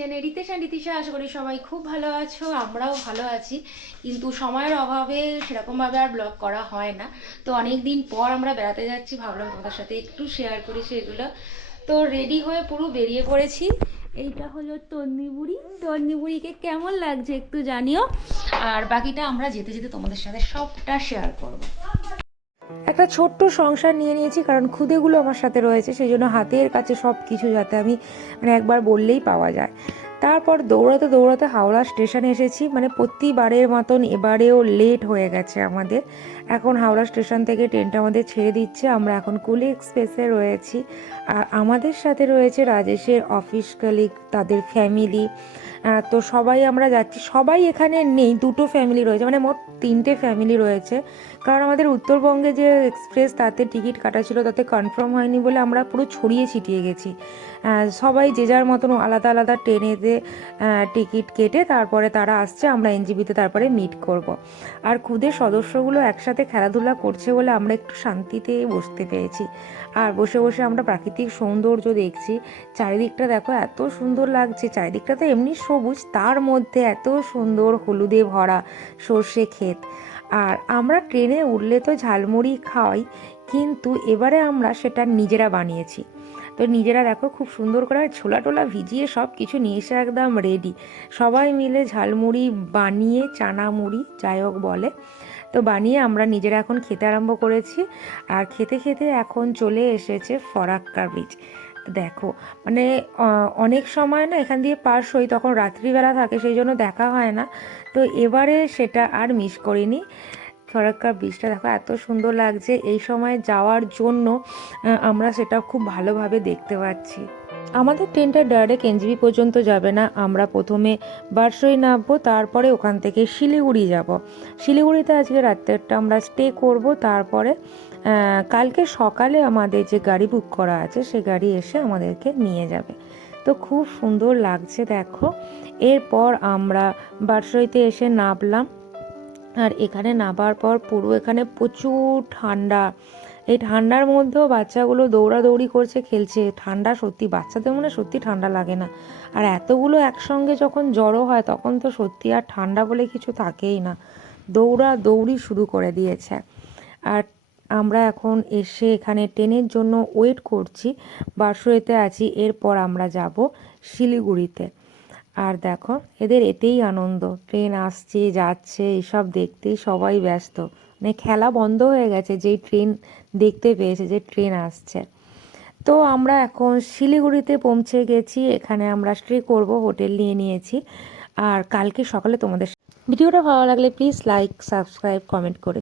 কিচেনে রিতেশা আশা করি সবাই খুব ভালো আছো, আমরাও ভালো আছি। কিন্তু সময়ের অভাবে সেরকমভাবে আর ব্লগ করা হয় না। তো অনেক দিন পর আমরা বেড়াতে যাচ্ছি, ভাবলাম তোমাদের সাথে একটু শেয়ার করি সেগুলো। তো রেডি হয়ে পুরো বেরিয়ে পড়েছি। এইটা হলো তন্নিবুড়ি। তন্নিবুড়িকে কেমন লাগছে একটু জানিও, আর বাকিটা আমরা যেতে যেতে তোমাদের সাথে সবটা শেয়ার করবো। একটা ছোট্ট সংসার নিয়ে নিয়েছি, কারণ খুদেগুলো আমার সাথে রয়েছে, সেই জন্য হাতের কাছে সব কিছু যাতে আমি একবার বললেই পাওয়া যায়। তারপর দৌড়াতে দৌড়াতে হাওড়া স্টেশনে এসেছি। প্রতিবারের মতন এবারেও লেট হয়ে গেছে আমাদের। এখন হাওড়া স্টেশন থেকে ট্রেনটা আমাদের ছেড়ে দিচ্ছে। আমরা এখন কুলি এক্সপ্রেসে রয়েছি, আর আমাদের সাথে রয়েছে রাজেশের অফিস কলিগ, তাদের ফ্যামিলি। তো সবাই আমরা যাচ্ছি। সবাই এখানে নেই, দুটো ফ্যামিলি রয়েছে, মোট 3টে ফ্যামিলি রয়েছে। কারণ আমাদের উত্তরবঙ্গে যে এক্সপ্রেস তাতে টিকিট কাটা ছিল, তাতে কনফার্ম হয়নি বলে আমরা পুরো ছড়িয়ে ছিটিয়ে গেছি। সবাই যে যার মতন আলাদা আলাদা ট্রেনেতে টিকিট কেটে তারপরে তারা আসছে, আমরা এনজিবিতে তারপরে মিট করব। আর খুদের সদস্যগুলো একসাথে খেলাধুলা করছে বলে আমরা একটু শান্তিতে বসতে পেরেছি। আর বসে বসে আমরা প্রাকৃতিক সৌন্দর্য দেখছি। চারিদিকটা দেখো এত সুন্দর লাগছে। চারিদিকটা তো এমনি সবুজ, তার মধ্যে এত সুন্দর হলুদে ভরা সর্ষে ক্ষেত। আর আমরা ট্রেনে উঠলে তো ঝালমুড়ি খাই, কিন্তু এবারে আমরা সেটা নিজেরা বানিয়েছি। তো নিজেরা দেখো খুব সুন্দর করে ছোলা টোলা ভিজিয়ে সব কিছু নিয়ে এসে একদম রেডি। সবাই মিলে ঝালমুড়ি বানিয়ে, চানা মুড়ি যাই হোক বলে, তো বানিয়ে আমরা নিজেরা এখন খেতে আরম্ভ করেছি। আর খেতে খেতে এখন চলে এসেছে ফরাক্কা ব্রিজ। দেখো অনেক সময় না এখান দিয়ে পাস হই, তখন রাত্রিবেলা থাকে, সেই জন্য দেখা হয় না। তো এবারে সেটা আর মিস করিনি। ফরাক্কা ব্রিজটা দেখো এত সুন্দর লাগছে, এই সময় যাওয়ার জন্য আমরা সেটা খুব ভালোভাবে দেখতে পাচ্ছি। আমাদের ট্রেনটা ডাইরেক্ট এনজিবি পর্যন্ত যাবে না, আমরা প্রথমে বারসই নামবো, তারপরে ওখান থেকে শিলিগুড়ি যাব। শিলিগুড়িতে আজকে রাত্রেরটা আমরা স্টে করব। তারপরে কালকে সকালে আমাদের যে গাড়ি বুক করা আছে সে গাড়ি এসে আমাদেরকে নিয়ে যাবে। তো খুব সুন্দর লাগছে দেখো। এরপর আমরা বারসইতে এসে নামলাম। আর এখানে নামার পর পুরো এখানে প্রচুর ঠান্ডা। এই ঠান্ডার মধ্যেও বাচ্চাগুলো দৌড়াদৌড়ি করছে, খেলছে। ঠান্ডা সত্যি, বাচ্চাদের সত্যি ঠান্ডা লাগে না। আর এতগুলো একসঙ্গে যখন জড়ো হয় তখন তো সত্যি আর ঠান্ডা বলে কিছু থাকেই না, দৌড়াদৌড়ি শুরু করে দিয়েছে। আর আমরা এখন এসে এখানে ট্রেনের জন্য ওয়েট করছি, বারসইতে আছি। এরপর আমরা যাব শিলিগুড়িতে। আর দেখো এদের এতেই আনন্দ, ট্রেন আসছে যাচ্ছে এসব দেখতেই সবাই ব্যস্ত। খেলা বন্ধ হয়ে গেছে যেই ট্রেন দেখতে পেয়েছে যে ট্রেন আসছে। তো আমরা এখন শিলিগুড়িতে পৌঁছে গেছি। এখানে আমরা স্টে করব, হোটেল নিয়ে নিয়েছি। আর কালকে সকালে তোমাদের ভিডিওটা ভালো লাগলে প্লিজ লাইক, সাবস্ক্রাইব, কমেন্ট করে